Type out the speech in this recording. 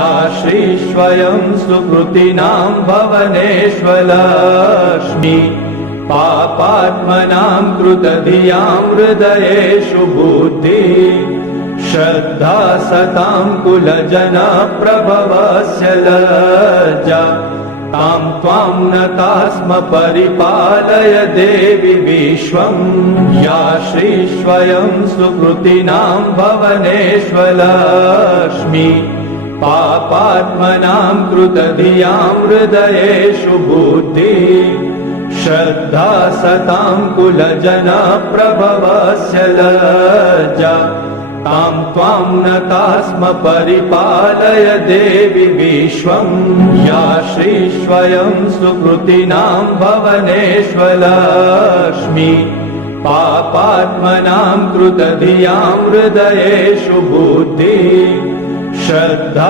या श्रीस्वयं सुकृतिनां भवनेष्वलक्ष्मी पापात्मनां कृतधियां हृदयेषु बुद्धि श्रद्धा सतां कुलजनप्रभवस्य लज्जा तां त्वां नता स्म परिपालय देवि विश्वम् या श्रीस्वयं सुकृतिनां भवनेष्वलक्ष्मी पापात्मनां कृतधियां हृदयेषु बुद्धि श्रद्धा सतां कुलजनप्रभवस्य लज्जा तां त्वां नता स्म परिपालय देवि विश्वम् या श्रीस्वयं सुकृतिनां भवनेष्वलक्ष्मी पापात्मनां कृतधियां हृदयेषु बुद्धि श्रद्धा